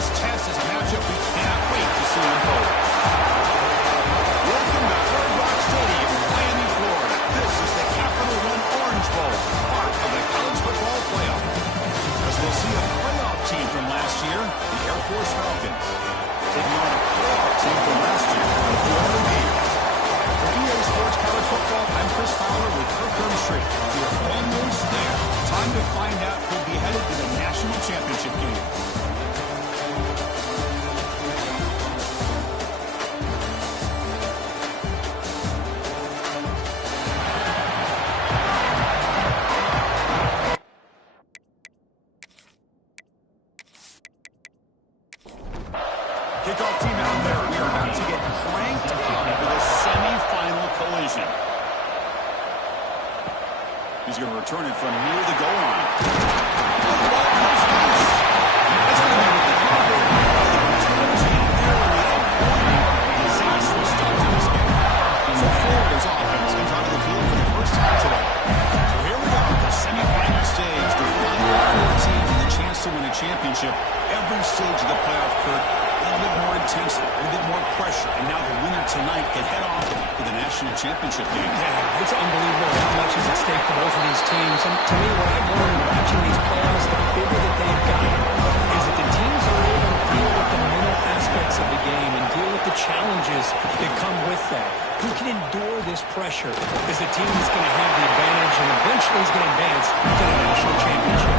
This test is a matchup we cannot wait to see unfold. Welcome to Hard Rock Stadium, Miami, Florida. This is the Capital One Orange Bowl, part of the college football playoff. As we'll see a playoff team from last year, the Air Force Falcons, taking on a playoff team from last year, the Florida Gators. For EA Sports College Football, I'm Chris Fowler with Kirk Street. We are almost there. Time to find out who'll be headed to the national championship game. Kickoff team out there. We are about to get cranked up with a semifinal collision. He's going to return it from near the goal line. The ball goes loose. That's going to be with the number of the return team narrowly avoiding a disastrous start to this game. So Florida's offense comes out of the field for the first time today. So here we are, the semifinal stage, the final four teams with a chance to win a championship. Every stage of the playoff, Kurt, a little bit more intensity, a little bit more pressure, and now the winner tonight can head off to the national championship game. Yeah, it's unbelievable how much is at stake for both of these teams. And to me, what I've learned watching these playoffs, the bigger that they've gotten, is that the teams are able to deal with the mental aspects of the game and deal with the challenges that come with that. Who can endure this pressure is the team that's going to have the advantage and eventually is going to advance to the national championship.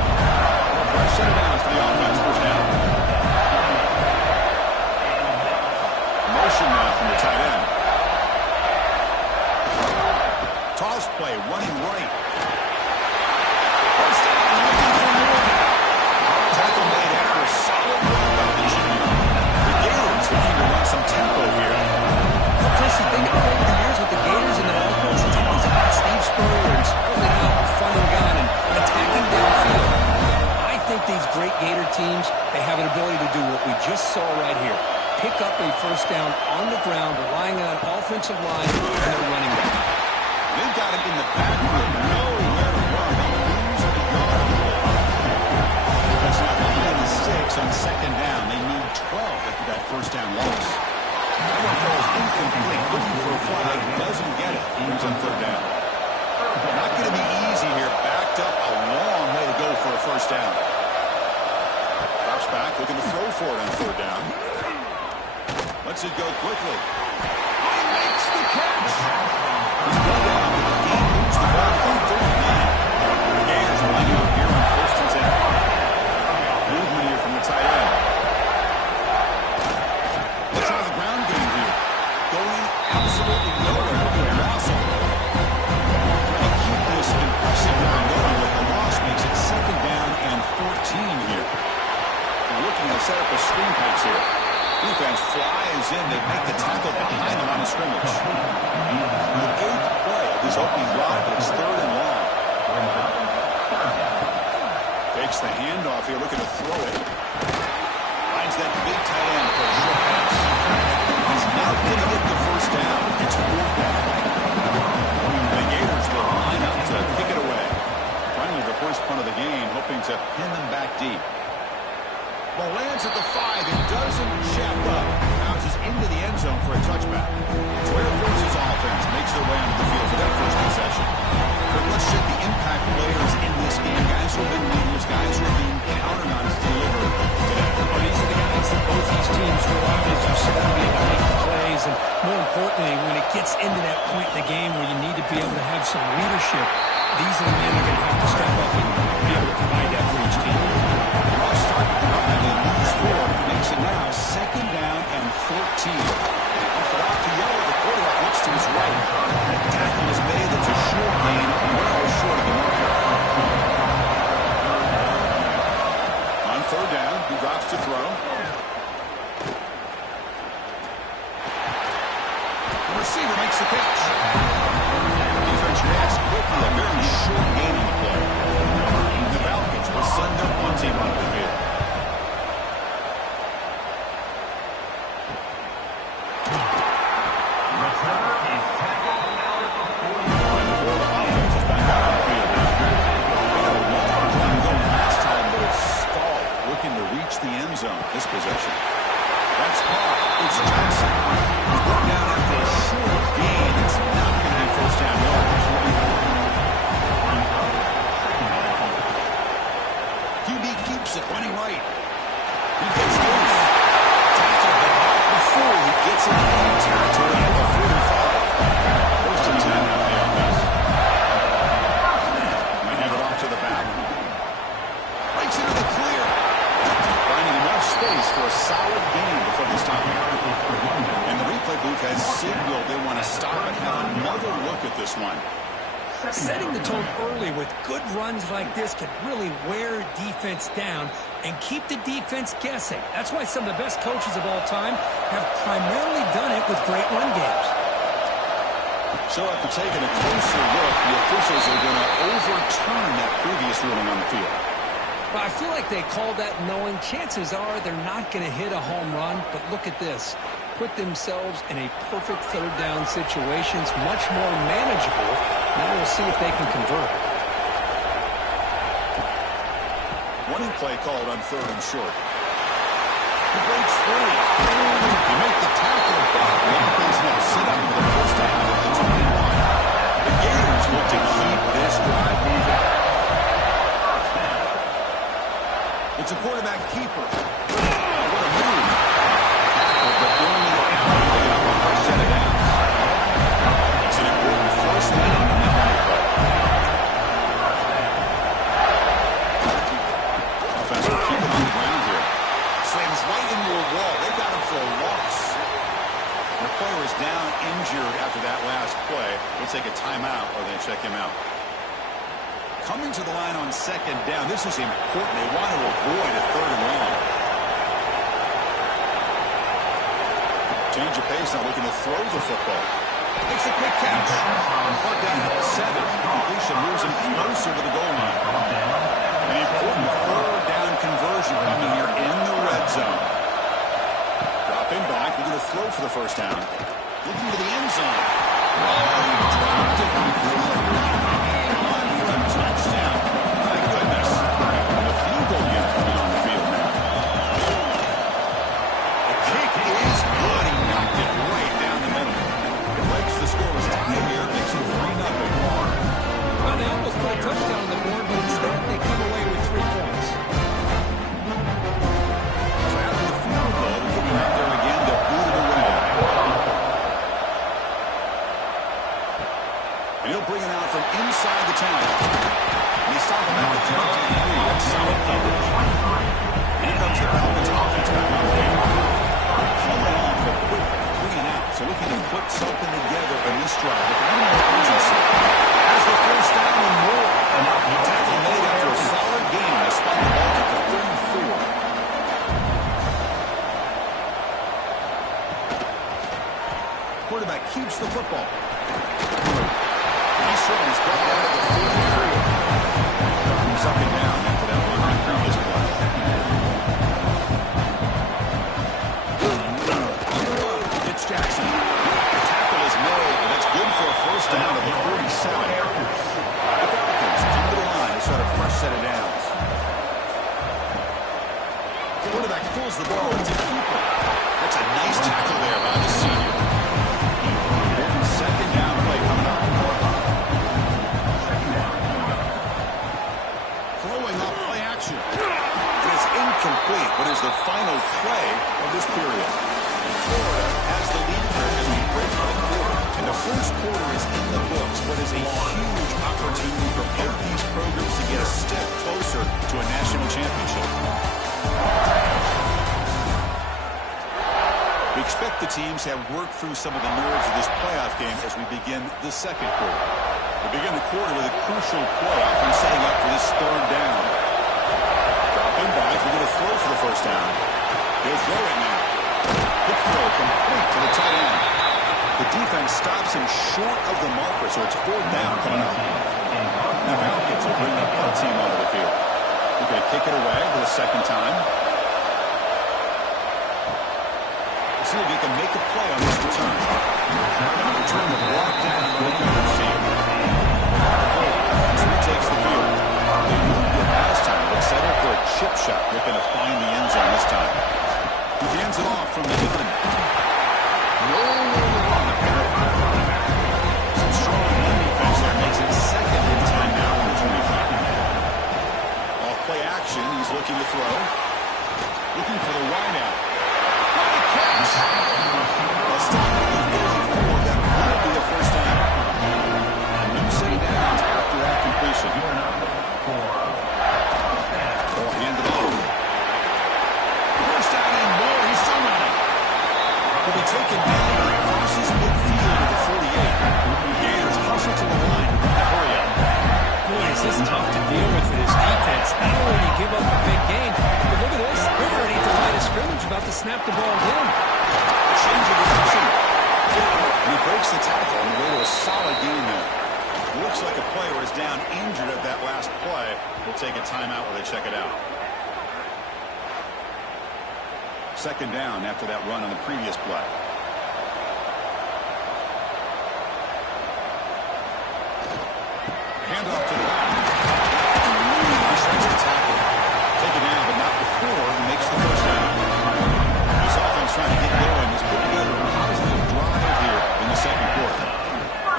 Center down for the offense, first down. Motion now from the tight end. Toss play, running right. First down, looking for more. Tackle made after a solid run by the junior. The Gators looking to run some tempo here. Well, Chris, you think over the years with the Gators and their offense, it's always about Steve Spurrier and spreading it out, front and gun, and attacking downfield. I think these great Gator teams, they have an ability to do what we just saw right here. Pick up a first down on the ground, relying on an offensive line and their running back. They've got it in the backfield. Nowhere to run. They lose the yard. That's not behind the sticks on second down. They need 12 after that first down loss. That throw is incomplete. Looking for a flag. Doesn't get it. Moves on third down. Not going to be easy here. Backed up a long way to go for a first down. Drops back. Looking to throw for it on third down. Lets it go quickly. He makes the catch. He's brought down, but the game moves the ball through 39. The Gators lining up here on first and 10. Movement here from the tight end. Let's try the ground game here. Going absolutely nowhere. Looking awesome. Trying to keep this impressive run going with the loss makes it second down and 14 here. They're looking to set up a screen pass here. Defense flies in. They make the tackle behind them on the scrimmage. The eighth play of this opening drive, but it's third and long. Fakes the handoff here, looking to throw it. Finds that big tight end for a short pass. He's not going to get the first down. It's fourth down. The Gators will line up to kick it away. Finally, the first punt of the game, hoping to pin them back deep. Ball lands at the 5. It doesn't check up. Bounces into the end zone for a touchback. So Air Force's offense makes their way onto the field for their first possession. But let's check the impact players in this game. Guys who have been leaders, guys who are being counted on to deliver today. Well, these are the guys that both these teams rely on, as you said, to be able to make the plays. And more importantly, when it gets into that point in the game where you need to be able to have some leadership, these are the men that are going to have to step up and be able to provide that for each team. Rough start, and they lose 4. Makes it now second down and 14. Off to yellow, the quarterback looks to his right. Tackle is made. It's a short gain, well short of the marker. On third down, he drops to throw. The receiver makes the catch. Defense reacts quickly. A very short gain on the play. The Falcons will send their one team onto the field. zone this possession. That's caught. It's Johnson. He's brought down after a short gain. It's not going to be first down yardage. QB keeps it, running right. He gets loose. Tackled but not before he gets into the territory at the 45. First and 10 now for the offense. Might have it off to the back. Breaks into the clear. Finding enough space for a solid gain before this time. And the replay booth has signaled they want to stop and have another look at this one. Setting the tone early with good runs like this can really wear defense down and keep the defense guessing. That's why some of the best coaches of all time have primarily done it with great run games. So after taking a closer look, the officials are going to overturn that previous ruling on the field. Well, I feel like they called that knowing chances are they're not going to hit a home run, but look at this. Put themselves in a perfect third down situation. It's much more manageable. Now we'll see if they can convert. Running play called on third and short. He breaks free. You make the tackle, but the offense now set up for the first down at the 21. The Gators look to keep this drive moving. It's a quarterback keeper. What a move. Tackle, but only out of a first set of downs. It's an important first down in that running play. Offense will keep it on the ground here. Slams right into a wall. They got him for a loss. The player is down injured after that last play. They'll take a timeout or they check him out. Coming to the line on second down. This is important. They want to avoid a third and long. Change of pace now, looking to throw the football. Makes a quick catch. Brought down at the 7. Completion moves him closer to the goal line. An important third down conversion coming here in the red zone. Dropping back, looking to throw for the first down. Looking to the end zone. Oh, he dropped it completely. On for a touchdown. My goodness. The field goal unit coming on the field now. The kick is good. He knocked it right down the middle. It breaks the score as tie here. Makes it 3-0. Well, they almost put a touchdown on the board, but instead they come away with 3 points. So after the field goal, he'll be out there again to boot it away. And he'll bring it out from inside the 10. And he's stopping at the 23. That's solid coverage. Here comes the Falcons offense back on the field. Coming off a quick 3 and out. So looking to put something together in this drive with a little more urgency. Has the first down and more. Tackle made after a solid game. They spot the ball at the 34. Quarterback keeps the football. He's short. He's brought down at the 43. Second down after that run on previous play. It's Jackson. The tackle is made, but that's good for a first down at the 47. The Falcons come to the line to start a fresh set of downs. The quarterback pulls the ball. It's a keeper. That's a nice tackle there by the senior. Second down play coming up. Throwing up play action. It is incomplete, but is the final play of this period. Florida has the lead here as we break for the quarter. And the first quarter is in the books, but is a huge opportunity for both these programs to get a step closer to a national championship. We expect the teams to have worked through some of the nerves of this playoff game as we begin the second quarter. We begin the quarter with a crucial playoff and setting up for this third down. Dropping back, we're going to throw for the first down. He'll throw it now. Quick throw, complete to the tight end. The defense stops him short of the marker, so it's fourth down coming up. Now Falcons will bring the punt team onto the field. We're going to kick it away for the second time. See if he can make a play on this return. Return the block down and look at the receiver. So he takes the field. They moved it last time, but settled for a chip shot, looking to find the end zone this time. hands it off from the gun. Some strong run defense there makes it second in timeout on the 25. Off play action, he's looking to throw. Looking for the wideout. What a catch! A stop with 34. That will be a first down. A new set of downs after that completion. Ball handed off. First down and more. He's still running. Will be taken down and crosses midfield at the 48. Gators hustle to the line. Hurry up. Boy, is this tough to deal with for this defense. Not only do you give up a big game, but look at this. They're already at the line of scrimmage about to snap the ball again. Change of direction. And he breaks the tackle on the way to a solid gain there. Looks like a player is down injured at that last play. We'll take a timeout while they check it out. Second down after that run on the previous play. Hand off to the left. Sheds the tackle. Take it down, but not before he makes the first down. This offense trying to get going has put together a positive drive here in the second quarter.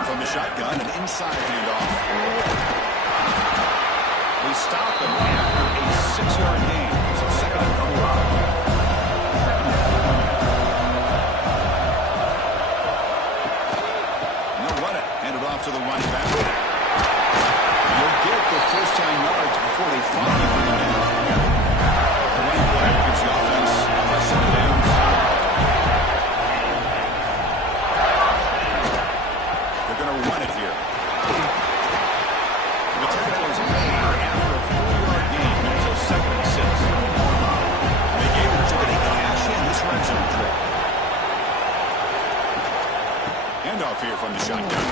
From the shotgun, an inside handoff. They stop him after a 6-yard gain. So second and 4. To the running back. You'll get the first 10 yards before they finally bring him in. The running back gives the offense some downs. They're going to run it here. The tackle is made after a 4-yard gain. It's a second and 6. The Gators are going to cash in this red zone trip. Handoff here from the shotgun.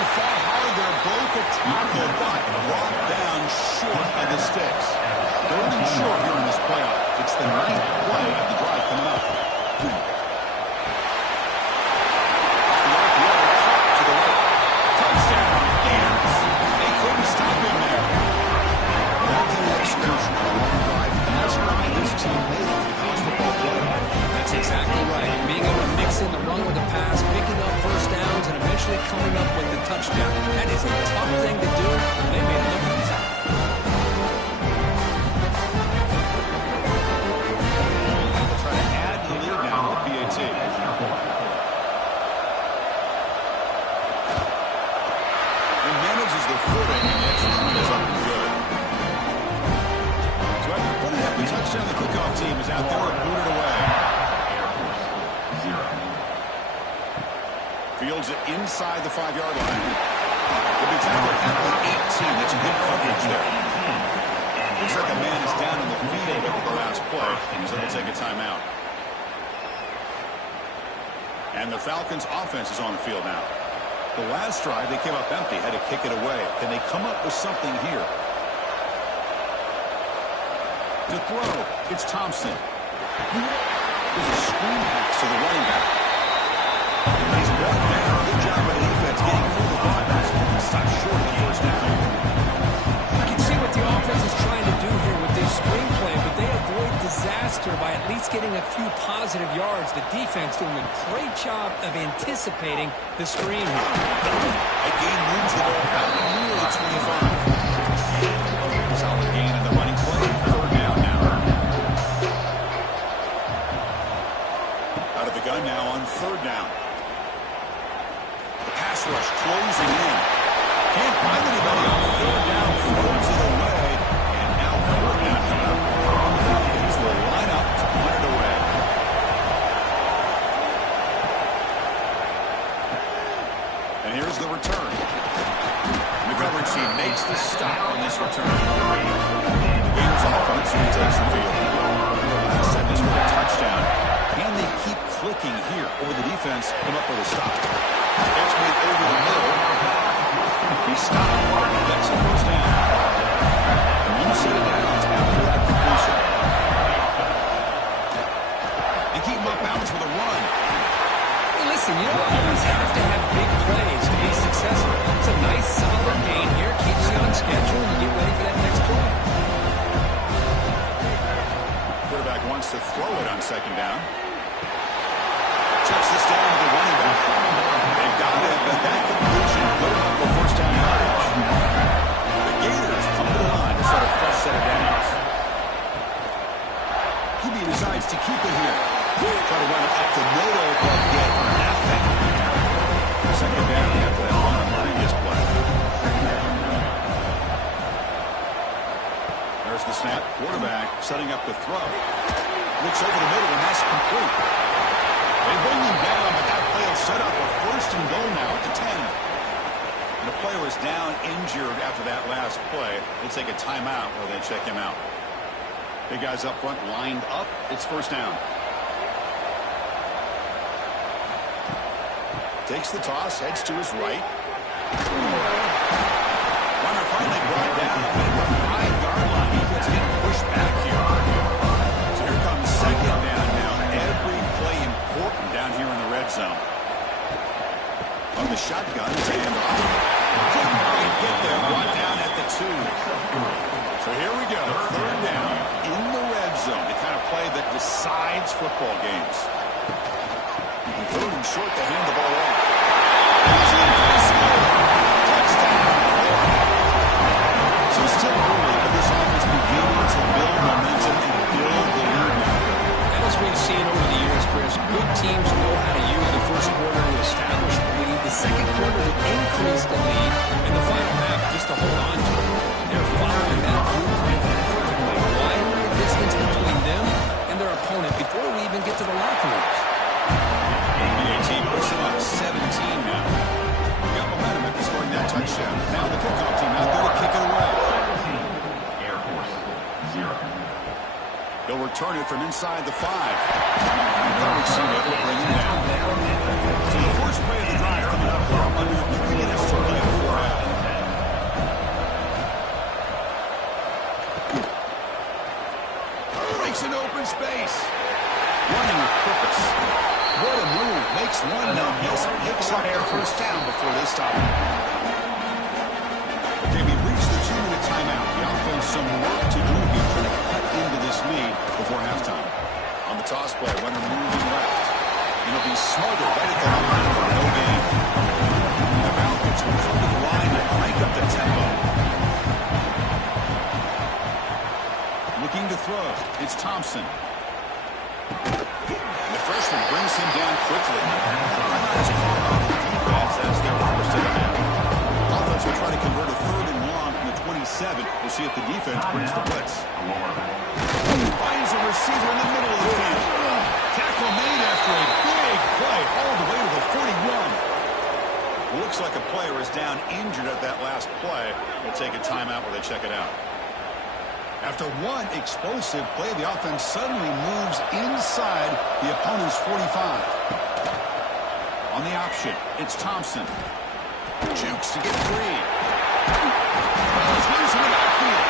Fought hard there, broke a tackle, but brought down short of the sticks. Third and short here in this playoff. It's the 9th play of the drive coming up. To the right. Touchdown, Gators. They couldn't stop him there. Walking execution on a long drive. That's why this team made it to the college football playoff. That's exactly right. Being able to mix in the run with the pass, picking up first downs, and eventually coming up with the touchdown. That is a tough thing to do, and they made it look easy. They'll try to add the lead now with PAT. And manages the footing, and the execution is up and good. So after putting up the touchdown, the kickoff team is out there and booted away. Fields it inside the 5-yard line. He'll be tackled at the 18. That's a good coverage there. Looks like a man is down in the field after the last play, so they'll take a timeout. And the Falcons' offense is on the field now. The last drive, they came up empty, had to kick it away. Can they come up with something here? To throw, it's Thompson. There's a screen pass to the running back. He's brought down. Good job by the defense getting through the blockers. Stop short of the first down. You can see what the offense is trying to do here with this screenplay, but they avoid disaster by at least getting a few positive yards. The defense doing a great job of anticipating the screen here. A gain moves the ball out near the 25. Solid gain in the running play. Third down now. Out of the gun now on third down. Pass rush closing in. Can't find anybody on third down. Throws it away. And now fourth down coming up. The Falcons will line up to punt it away. And here's the return. The coverage team makes the stop on this return. The Gators offense takes the field. Last time this was a touchdown. Can they keep clicking here, or the defense come up with a stop? Catch made over the middle. He stopped. That's a first down. And one set of downs after that completion. And keep him up bounds with a run. Hey, listen, you don't always have to have big plays to be successful. It's a nice, solid gain here. Keeps you on schedule and you get ready for that next play. quarterback wants to throw it on second down. Checks this down to the running back. They've got it, but that completion put him up for first down yardage. The Gators come to the line to start a fresh set of downs. QB decides to keep it here. Try to run it up the middle, but get nothing. Second down after that one on the previous play. There's the snap. Quarterback setting up the throw. Looks over the middle, and that's complete. They bring him down, but that play will set up a first and goal now at the 10. And the player is down injured after that last play. They take a timeout or they check him out. Big guys up front lined up. It's first down. Takes the toss, heads to his right. Runner finally brought down at the 5-yard line. Eagles getting pushed back here. So here comes second down now. Every play important down here in the red zone. On the shotgun, it's handoff. Couldn't quite get there. Brought down at the 2. So here we go. Third down in the red zone. The kind of play that decides football games. Third and short to hand the ball off. Touchdown. So still early, but this offense beginning to build momentum and build the lead now. As we've seen over the years, Chris, good teams know how to use the first quarter to establish the lead, the second quarter to increase the lead, and the final half just to hold on to it. They're following that blueprint perfectly. Widening the distance between them and their opponent before we even get to the locker rooms. NBA team pushing up 17 now. We got momentum after scoring that touchdown. Now the kickoff team out there to kick it away. Air Force 0. He'll return it from inside the 5. Coverage team able to bring him down. So the first play of the drive coming up. We're under 3 minutes to play before half. Breaks an open space. Running with purpose. What a move. Makes one now. Yes, picks up their first down before they stop him. Okay, we reached the 2-minute timeout. The offense some work to do here trying to cut into this lead before halftime. On the toss play, runner moving left. And it'll be smothered right at the line for no gain. The Falcons will come to the line to crank up the tempo. Looking to throw. It's Thompson. The freshman brings him down quickly. That's their first of the half. Offense will try to convert a third and long from the 27. We'll see if the defense brings the blitz. Finds a receiver in the middle of the field. Tackle made after a big play all the way to the 41. Looks like a player is down injured at that last play. We'll take a timeout where they check it out. After one explosive play, the offense suddenly moves inside the opponent's 45. On the option, it's Thompson. Jukes to get free. Ball's loose in the backfield.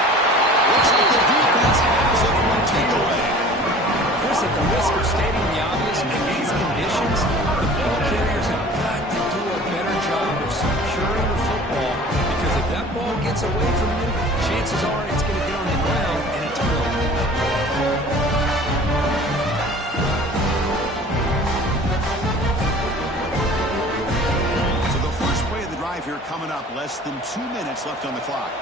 Looks like the defense has it for a takeaway. Chris, at the risk of stating the obvious, in these conditions, the ball carriers have got to do a better job of securing the football, because if that ball gets away from you, chances are it's going to get on the ground and a turnover. So the first play of the drive here coming up, less than 2 minutes left on the clock.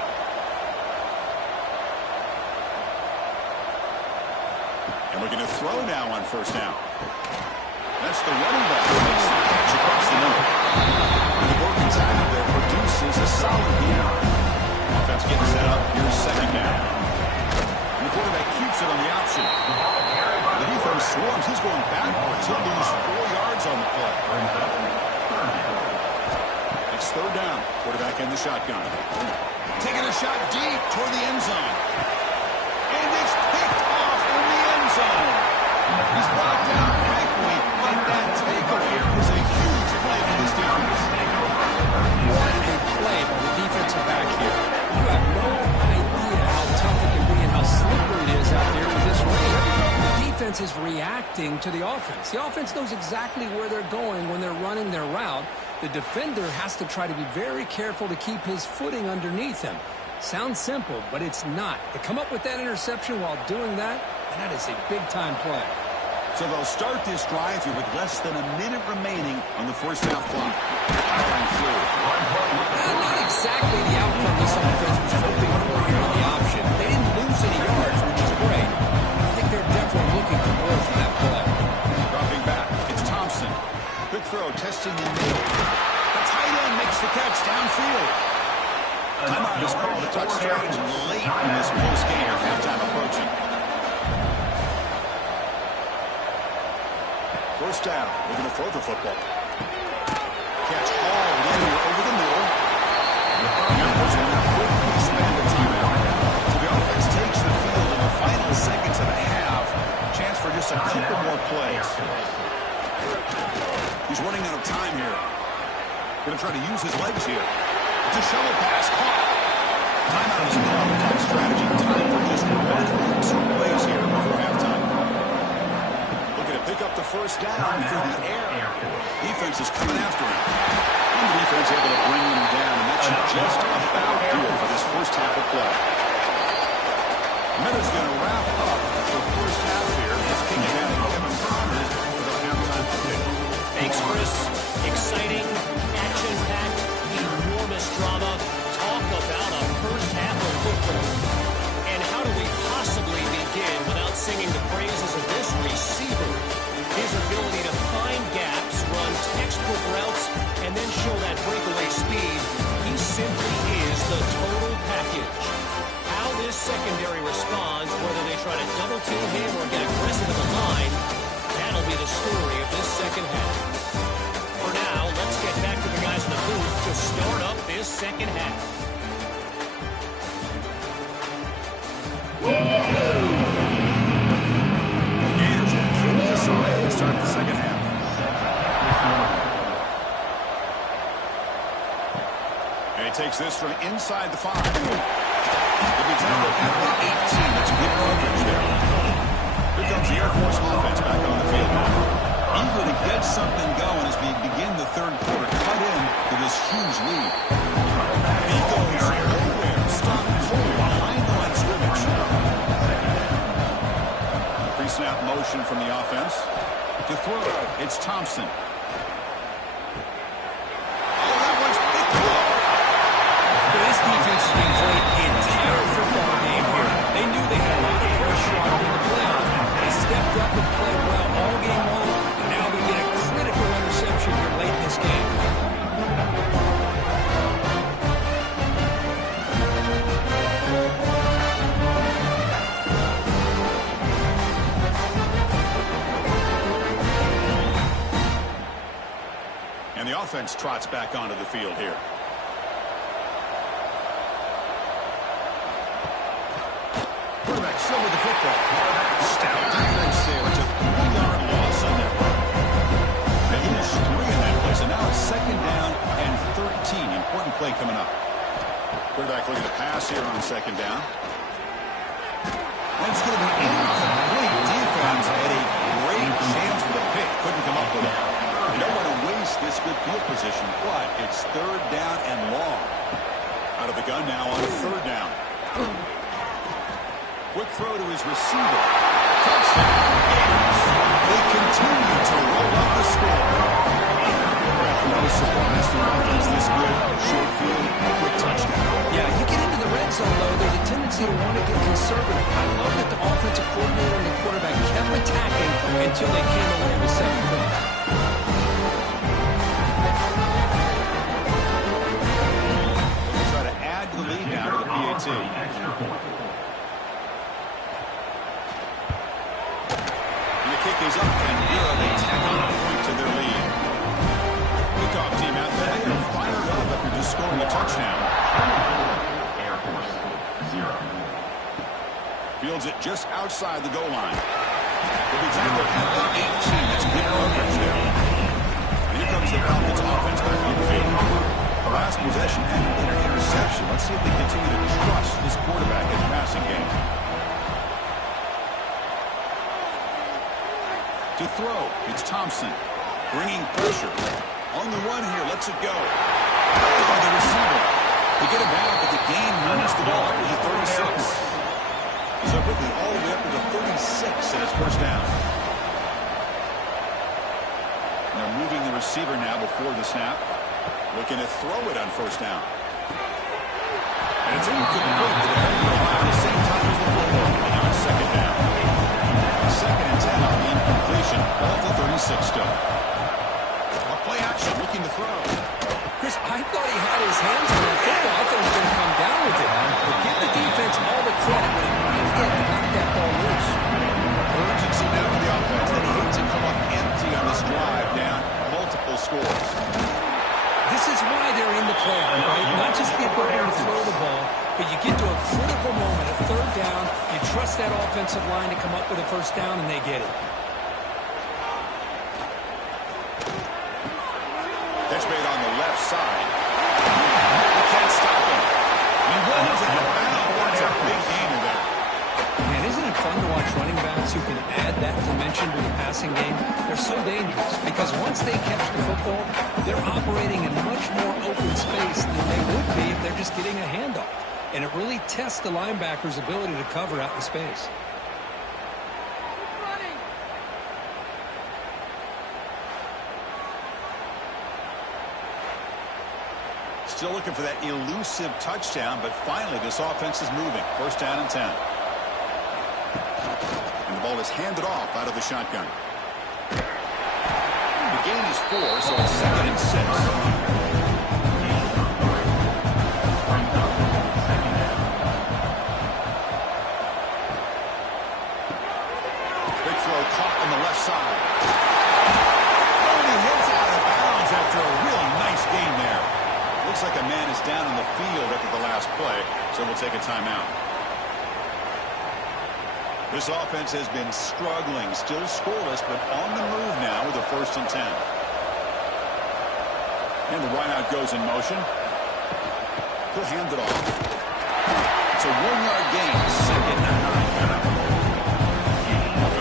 And looking to throw now on first down. That's the running back. Makes the catch across the middle. And the broken tackle there produces a solid gain. Offense getting set up. Here's second down. And the quarterback keeps it on the option. The defense swarms. He's going backwards. He'll lose 4 yards on the play. It's third down. Quarterback in the shotgun. Taking a shot deep toward the end zone. And it's picked off in the end zone. He's brought down quickly, but that takeaway is a huge play for this defense. What a play by the defensive back here. You have no idea how tough it can be and how slippery it is out there with this rain. The defense is reacting to the offense. The offense knows exactly where they're going when they're running their route. The defender has to try to be very careful to keep his footing underneath him. Sounds simple, but it's not. To come up with that interception while doing that, and that is a big-time play. So they'll start this drive here with less than a minute remaining on the first half clock. Powering through. Not exactly the outcome this offense was hoping for here on the option. They didn't lose any yards, which is great. I think they're definitely looking for more from that play. Dropping back, it's Thompson. Quick throw, testing the middle. The tight end makes the catch downfield. Timeout is called. A touch strategy late in this close game with halftime approaching. First down, looking to throw the football. Catch hauled in over the middle. The Emperors will now quickly spend a timeout. So the offense takes the field in the final seconds of the half. Chance for just a couple more plays. He's running out of time here. Going to try to use his legs here. It's a shovel pass. Caught. Timeout is called. Attack strategy. Time for just 1 or 2 plays here before halftime. Pick up the first down through the air. Defense is coming after him. And the defense able to bring him down, and that should just about do it for this first half of play. Minute's going to wrap up the first half here. It's kicking out of Kevin Connors with our halftime pick. Thanks, Chris. Exciting, action-packed, enormous drama. Talk about a first half of football. And how do we possibly begin without singing the praises of this receiver? His ability to find gaps, run textbook routes, and then show that breakaway speed. He simply is the total package. How this secondary responds, whether they try to double team him or get aggressive at the line, that'll be the story of this second half. For now, let's get back to the guys in the booth to start up this second half. Start the second half. And he takes this from inside the 5. He'll be tackled at the 18. That's good coverage there. Here comes the Air Force offense back on the field now. Eager to get something going as we begin the third quarter. Cut in to this huge lead. And he goes nowhere. Stop cold behind the line of scrimmage. Pre-snap motion from the offense. To throw, it's Thompson. Oh, that one's big throw. This defense has been great the entire football game here. They knew they had a lot of pressure on them in the playoffs. They stepped up and played well all game long, and now they get a critical interception here late in this game. And the offense trots back onto the field here. Quarterback still with the football. Stout defense there. It's a 3-yard loss on that run. They lose 3 in that play, so now it's second down and 13. Important play coming up. Quarterback looking to pass here on second down. That's going to be incomplete. Defense had a great chance for the pick. Couldn't come up with it. You don't want to waste this good field position, but it's third down and long. Out of the gun now on third down. Quick throw to his receiver. Touchdown. They continue to roll up the score. No surprise for an offense this good. Short field, quick touchdown. Yeah, you get into the red zone, though, there's a tendency to want to get conservative. I love that the offensive coordinator and the quarterback kept attacking until they came away with 7 points. Try to add the lead now to the PAT. And the kick is up, and here they tack on a point to their lead. Kickoff team out there. They're fired up after just scoring a touchdown. Air Force 0. Fields it just outside the goal line. He'll be tackled at the 18. That's good coverage there. And here comes the Falcons offense back on the field. Last possession and an interception. Let's see if they continue to trust this quarterback in the passing game. To throw, it's Thompson. Bringing pressure. On the run here, lets it go. Oh, the receiver. To get it back, but the game moves the ball up to the 36. So quickly all the way up to the 36 and it's first down. They're moving the receiver now before the snap. Looking to throw it on first down. And it's incomplete. The defender at the same time as the football. And now it's second down. Second and 10 on the incompletion. Ball at the 36 still. A play action looking to throw. Chris, I thought he had his hands on that football. I thought he was going to come down with it. But give the defense all the credit when it big hit to knock that ball loose. Urgency now for the offense. They hate to come up empty on this drive, down multiple scores. This is why they're in the playoffs, right? Not just the ability to throw the ball, but you get to a critical moment, a third down, you trust that offensive line to come up with a first down, and they get it. Pitch made on the left side. You can't stop him. He runs out of bounds. That's a big gainer there. Man, isn't it fun to watch running backs who can add that dimension to the passing game? They're so dangerous because once they catch the football, they're operating in much more open space than they would be if they're just getting a handoff. And it really tests the linebacker's ability to cover out in space. Still looking for that elusive touchdown, but finally this offense is moving. First down and 10. And the ball is handed off out of the shotgun. The gain is 4, so it's second and 6. Caught on the left side. Oh, and he hits out of bounds after a real nice game there. Looks like a man is down on the field after the last play, so we'll take a timeout. This offense has been struggling, still scoreless, but on the move now with a first and 10. And the wideout goes in motion. He'll hand it off. It's a 1-yard gain, second and 9.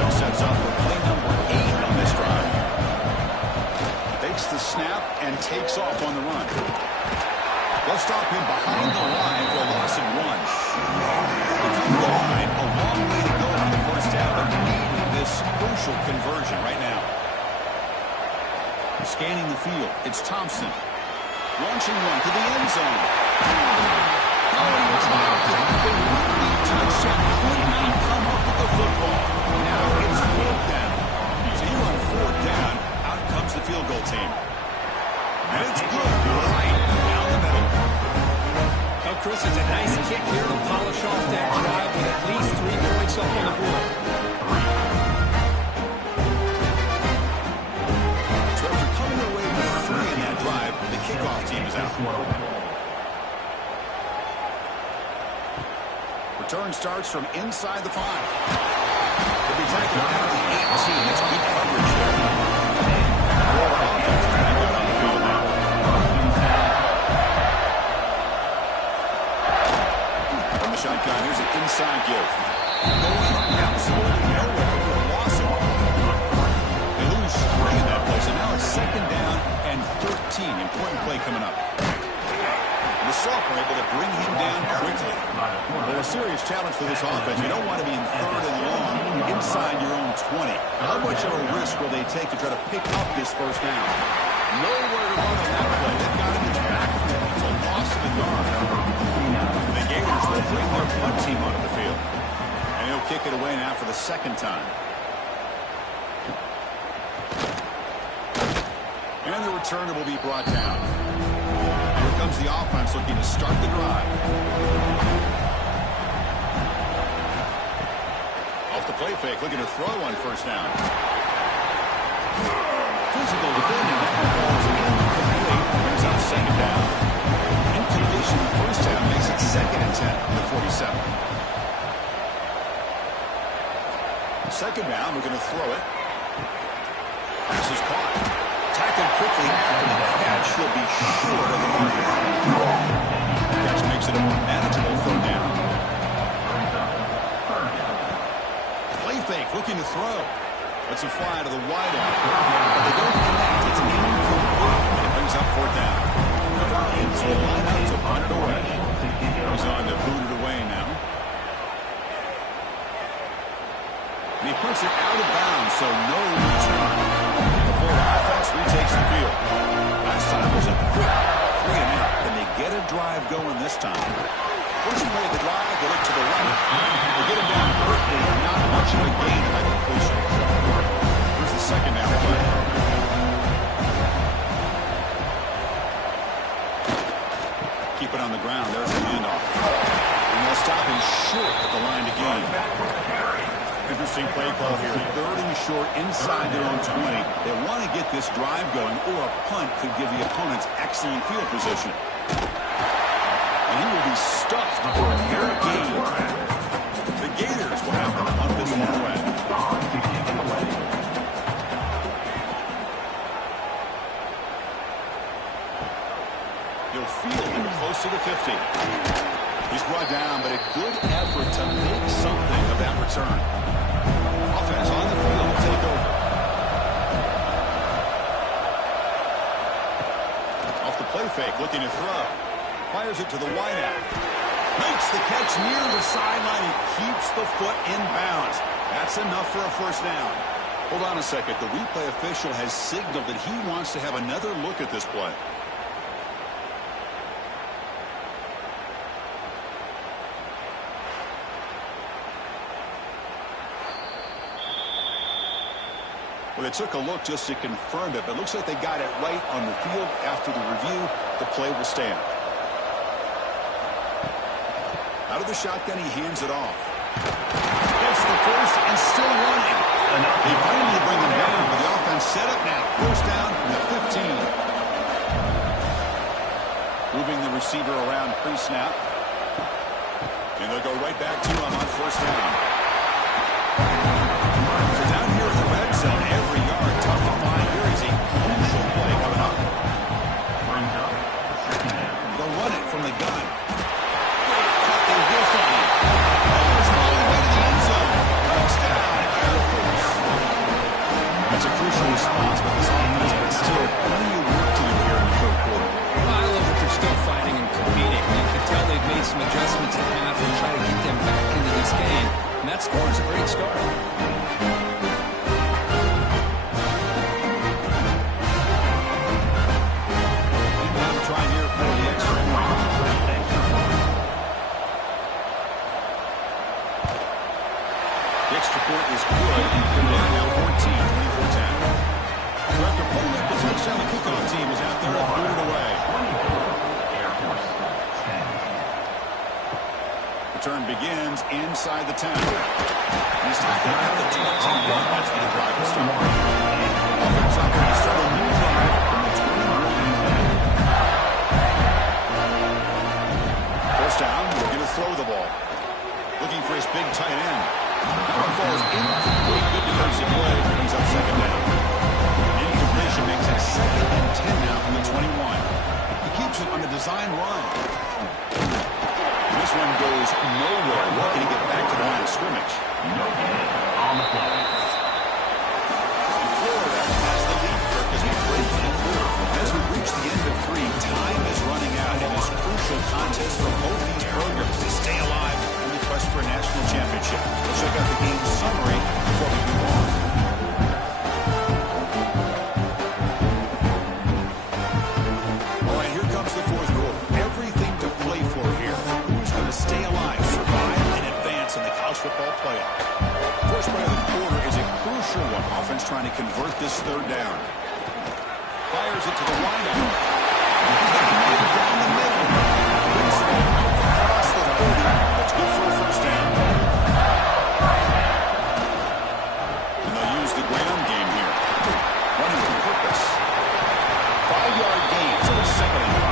Sets up for play number 8 on this drive. Takes the snap and takes off on the run. They'll stop him behind the line for a loss of 1. Behind the line, a long way to go for the first down, but needing this crucial conversion right now. Scanning the field, it's Thompson. Launching one to the end zone. Oh, he dropped it. The rugby touchdown could not come up with the football. Now it's 4th down. So you're on 4th down. Out comes the field goal team. And it's good. Right down the middle. Oh, Chris, it's a nice kick here to polish off that drive with at least 3 points up on the board. So after coming away with 3 in that drive, the kickoff team is out. Return starts from inside the 5. They'll be tackled at the 18. It's good coverage there. Offense is back out on the field now. From the shotgun, here's an inside give. Going absolutely nowhere for a loss of 1. They lose 3 in that place, and now it's second down and 13. Important play coming up. The Saints were able to bring him down quickly. Well, a serious challenge for this offense. You don't want to be in 3rd and long inside your own 20. How much of a risk will they take to try to pick up this first down? Nowhere to run on that play. They've got him in his backfield. It's a loss of a yard. The Gators will bring their punt team onto the field. And he'll kick it away now for the second time. And the returner will be brought down. Here comes the offense looking to start the drive. Off the play fake, looking to throw on first down. Physical defending. That ball is incomplete. Brings up second down. Incompletion first down makes it second and 10 from the 47. Second down, we're going to throw it. Pass is caught. Tackled quickly after the catch. He'll be short of the mark. The catch makes it a more manageable third down. Play fake, looking to throw. That's a fly to the wideout. But they don't connect. It's incomplete. And it brings up 4th down. The Lions will line up to punt it away. He's on to boot it away now. He puts it out of bounds, so no return. The Florida offense retakes the field. Last time was a quick 3-and-out. Can they get a drive going this time? First play of the drive, they look to the right. They get him down quickly, and not much of a gain in that completion. Here's the second down play. Keep it on the ground. There's the handoff. And they'll stop him short at the line to gain. Interesting play call here. 3rd and short inside their own 20. They want to get this drive going, or a punt could give the opponents excellent field position. And he will be stuffed for a fair gain. The Gators will have to punt this one away. He'll field him close to the 50. He's brought down, but a good effort to make something of that return. Offense on the field will take over. Off the play fake, looking to throw. Fires it to the wideout. Makes the catch near the sideline. He keeps the foot in bounds. That's enough for a first down. Hold on a second. The replay official has signaled that he wants to have another look at this play. Well, they took a look just to confirm it, but it looks like they got it right on the field. After the review, the play will stand. Out of the shotgun, he hands it off. Gets the first and still running. They finally bring him down, but the offense set up now. First down from the 15. Moving the receiver around pre-snap. And they'll go right back to him on first down. So down here in the red zone, every yard tough to find. Here is a crucial play coming up. They'll run it from the gun. Great cut, they whiff on him. He's all the way to the end zone. Touchdown, Air Force. That's a crucial response by this offense, but still plenty of work to do here in the third quarter. Well, I love that they're still fighting and competing. You can tell they've made some adjustments at half and try to get them back into this game. And that score is a great start. Trying here for the extra point. The extra point is good. Now 14-24-10. After pulling up the touchdown, the kickoff team is out there and put it away. Return begins inside the 10. He's tackled at the 21. That's where the drive will start. Offense up there to start a new drive from the 21. First down, we're going to throw the ball. Looking for his big tight end. That one falls incomplete. Good defensive play. Brings up second down. Incompletion makes it 2nd and 10 now from the 21. He keeps it on the design run. This one goes nowhere. Looking to get back to the line of scrimmage. On the play. Florida has the lead for as we break in the quarter. As we reach the end of 3, time is running out in this crucial contest for both these programs to stay alive in the quest for a national championship. We'll check out the game summary before we move on. All right, here comes the fourth quarter. Everything to play for here. Who's going to stay alive, survive, and advance in the college football playoff? First play of the quarter is a crucial one. Offense trying to convert this third down. Fires it to the wideout. He's got it down the middle. Across the 30. That's good for a first down. And they'll use the ground game here. Running with purpose. 5-yard gain. So it's 2nd and 5.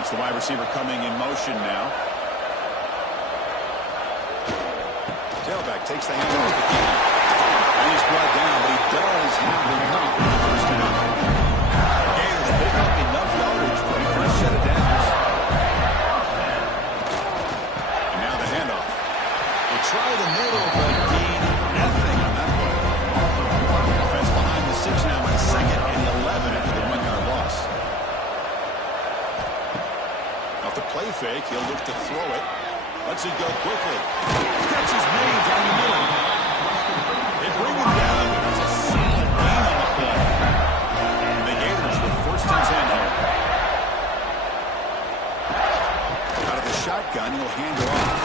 It's the wide receiver coming in motion now. Tailback takes the hand off the key. And he's brought down, but he does have the knock for the first down. Gators pick up enough yardage for the first set of downs. And now the handoff. They try the middle, but gain nothing on that play. Offense behind the 6 now on 2nd and 11 after the 1-yard loss. play fake. He'll look to throw it. Lets it go quickly. Catch is made down the middle. They bring him down. It's a solid gain on the play. And the Gators with 1st and 10 here. Out of the shotgun, he'll hand it off.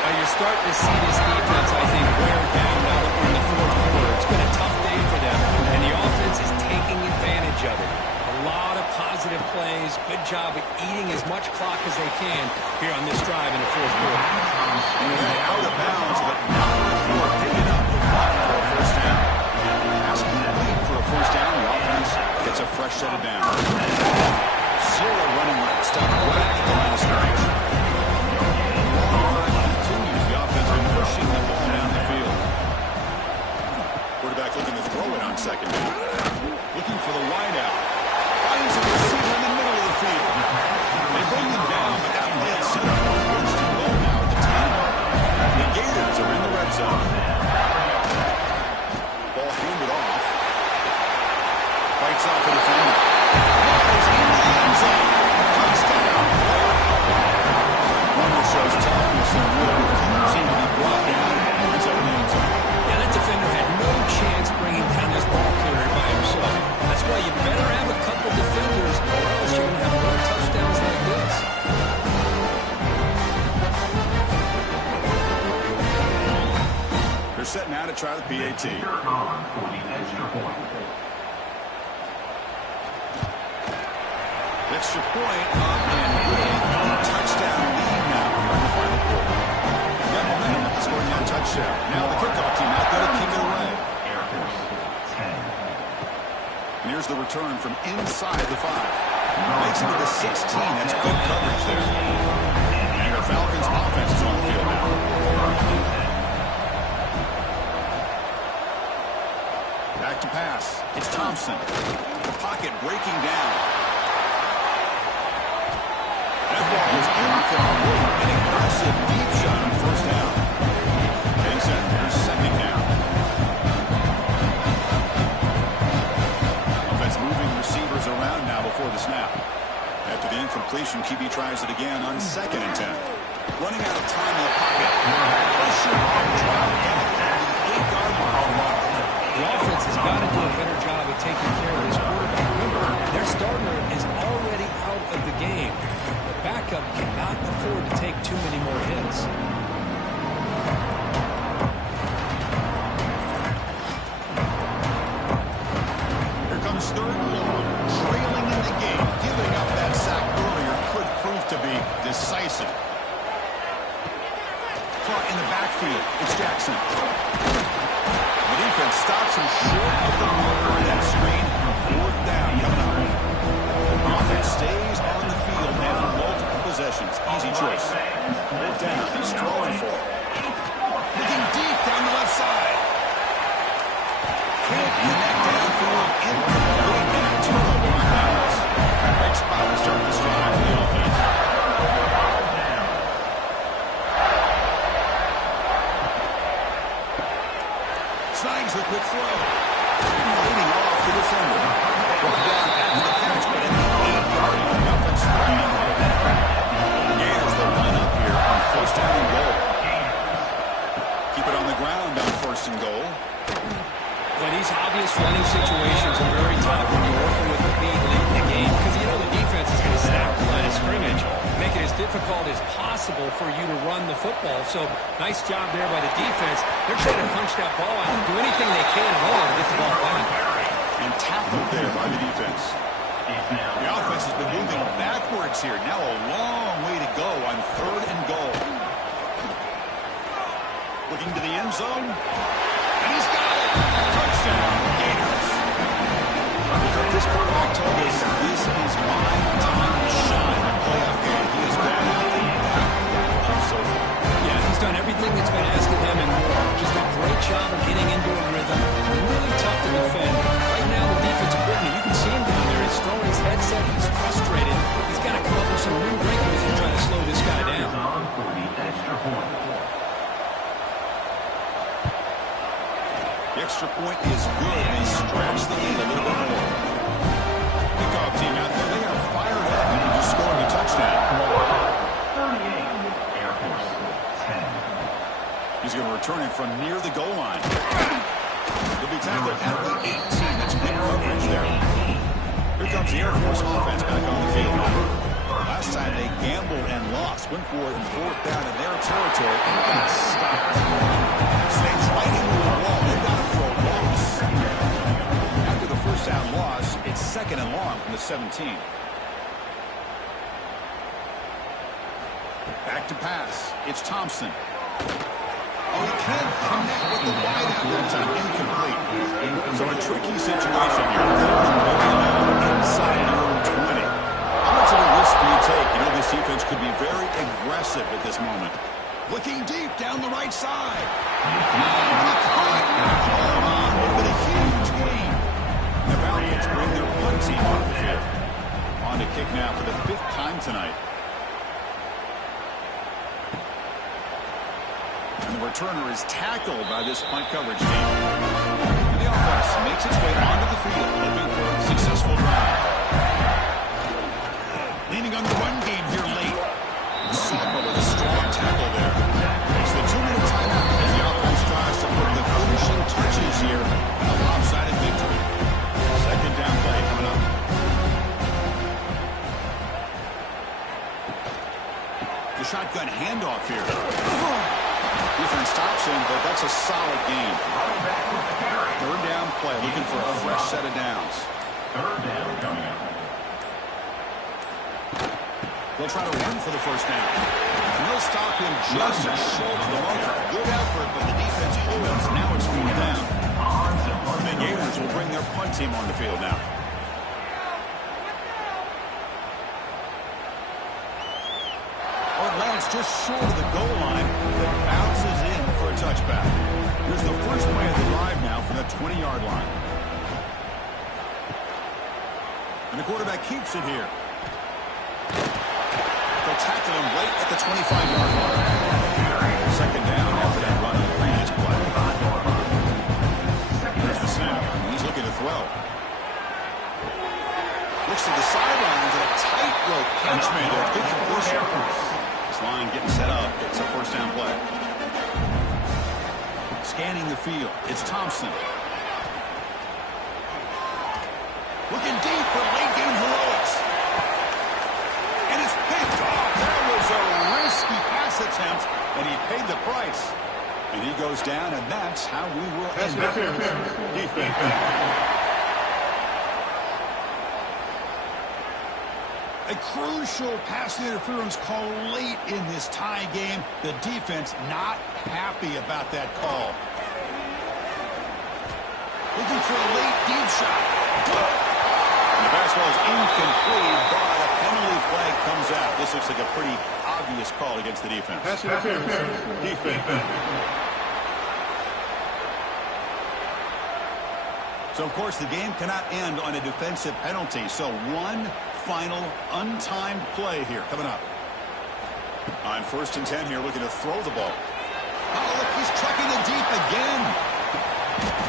Now you're starting to see this defense, I think, wear down now that we're in the 4th quarter. It's been a tough day for them, and the offense is taking advantage of it. A lot of positive plays. Good job at eating as much clock as they can here on this drive in the 4th quarter. Out of bounds, but not before picking up the block for a 1st down. Pass complete for a 1st down. The offense gets a fresh set of downs. 0 running routes. Stop right at the line of scrimmage. Continues. The offense been pushing the ball down the field. Quarterback looking to throw it on 2nd down. Looking for the wide out. Finds a receiver in the middle of the field. They bring him down, but that play is set up on 1st and goal now at the 10. The Gators are in the red zone. Ball handed off. Fights off the defender. Balls in the end zone. Touchdown. Runner shows toughness and will refusing to be brought down. It's up in the end zone. Yeah, that defender had no chance bringing down this ball carrier by himself. That's why you better have a couple defenders, or else you're going to have more touchdowns like this. They're set now to try the PAT. For the extra point. Extra point up and good. Touchdown lead now here in the final quarter. Got momentum after scoring that touchdown. Now the kickoff team out there to kick it away. Air Force 10. And here's the return from inside the 5. Makes it to the 16. That's good coverage there. And the Falcons offense is on the field now. Back to pass. It's Thompson. The pocket breaking down. That ball is incomplete. An aggressive deep shot on 1st down. And here's 2nd down. Offense moving receivers around now before the snap. After the incompletion, QB tries it again on 2nd and 10. Running out of time in the pocket. Pressure and drop down at the 8-yard line. The offense has got to do a better job of taking care of this quarterback. Remember, their starter is already out of the game. The backup cannot afford to take too many more hits. Here comes 3rd and long. Trailing in the game. Giving up that sack earlier could prove to be decisive. Caught in the backfield. It's Jackson. The defense stops him short of the marker in that screen. 4th down coming up. The offense stays on the field now. Multiple possessions. Easy choice. 4th down. He's throwing for it. Looking deep down the left side. Can't connect downfield. Incomplete and a turnover on downs. Great spot to start this drive for the offense. Snags the quick throw. Fighting off the defender. Brought down after the catch, but at the 8-yard line. The offense running. The Gators will line up here on 1st down and goal. Keep it on the ground on 1st and goal. Well, these obvious running situations are very tough when you're working with the lead late in the game because you know the defense is going to stack the line of scrimmage, make it as difficult as possible for you to run the football. So, nice job there by the defense. They're trying to punch that ball out, do anything they can at all to get the ball back. And tackled there by the defense. The offense has been moving backwards here. Now a long way to go on 3rd and goal. Looking to the end zone. And he's got it. Touchdown, Gators. This quarterback told us this is my time to shine. A playoff game. He has been out so far. Yeah, he's done everything that's been asked of him and more. Just a great job of getting into a rhythm. Really tough to defend. Right now, the defensive coordinator, you can see him down there. He's throwing his headset. He's frustrated. He's got to come up with some new wrinkles and try to slow this guy down. For the extra point. The extra point is good. They stretch the lead a little bit more. Kickoff team out there, they are fired up and just scoring a touchdown. He's going to return it from near the goal line. He'll be tackled at the 18. That's good coverage there. Here comes the Air Force offense back on the field now. Last time they gambled and lost. Went for it and fourth down in their territory and got stopped. Stays right into the wall. They've got to throw loss. After the first down loss, it's second and long from the 17. Back to pass. It's Thompson. Oh, he can't connect with the wide out that time. Incomplete. So a tricky situation here. Inside your 20. How much of a risk do you take? You know, this defense could be very aggressive at this moment. Looking deep down the right side. Hold on. It's been a huge gain. The Falcons bring their punt team on the field. On to kick now for the 5th time tonight. And the returner is tackled by this punt coverage team. And the offense makes its way onto the field, looking for a successful drive. Leaning on the run game here late. Sapa with a strong tackle there. It's the 2-minute timeout as the offense tries to put the finishing touches here in a lopsided victory. Second down play coming up. The shotgun handoff here. Defense stops him, but that's a solid game. Third down play, looking for a fresh set of downs. Third down coming up. They'll try to run for the first down. And they'll stop him just short of the mark. Good effort, but the defense holds. Now it's 4th down. And the Gators will bring their punt team on the field now. Oh, it lands just short of the goal line, but bounces in for a touchback. Here's the first play of the drive now from the 20-yard line. And the quarterback keeps it here. They'll tackle him right at the 25-yard line. Second down after that run on the previous play. There's the snap. He's looking to throw. Looks to the sidelines and a tightrope catch made there. Good completion. This line getting set up. It's a first down play. Scanning the field. It's Thompson. Looking deep for late game heroics. And it's picked off. That was a risky pass attempt, and he paid the price. And he goes down, and that's how we will end it. Defense. A crucial pass interference call late in this tie game. The defense not happy about that call. Looking for a late deep shot. And the basketball is incomplete, but a penalty flag comes out. This looks like a pretty obvious call against the defense. Defense. So, of course, the game cannot end on a defensive penalty. So, one final untimed play here coming up. On 1st and 10 here, looking to throw the ball. Oh, look, he's chucking it deep again.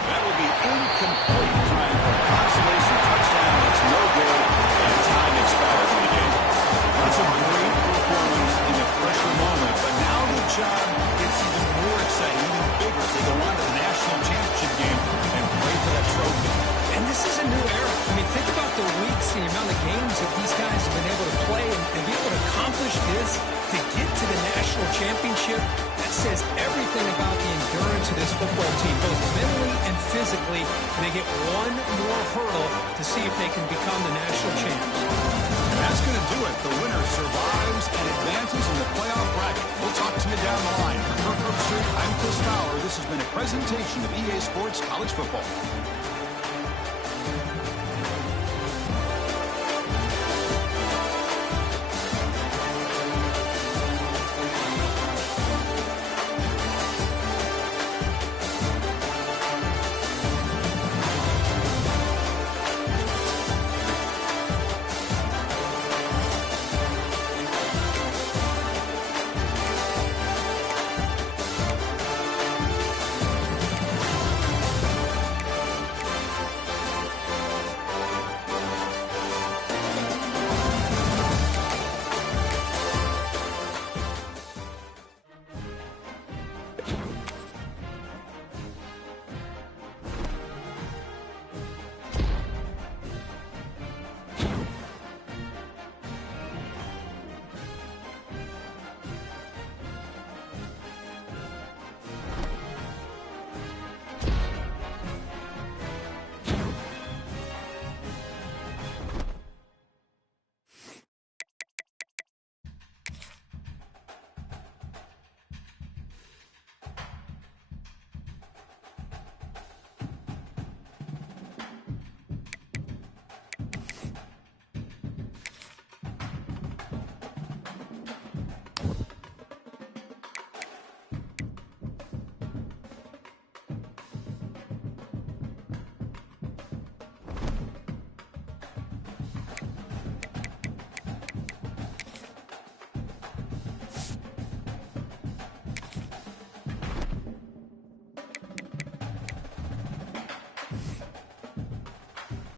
That will be incomplete. Trying for a consolation touchdown. It's no good, and time expires in the game. That's a great performance in a pressure moment, but now the job gets even more exciting, even bigger as they go on to the national championship game and play for that trophy. And this is a new era. I mean, think about the weeks, the amount of games that these guys have been able to play and be able to accomplish this, to get to the national championship. That says everything about the endurance of this football team, both mentally and physically. And they get one more hurdle to see if they can become the national champs. And that's going to do it. The winner survives and advances in the playoff bracket. We'll talk to you down the line. For Kirk Herbstreit, I'm Chris Fowler. This has been a presentation of EA Sports College Football.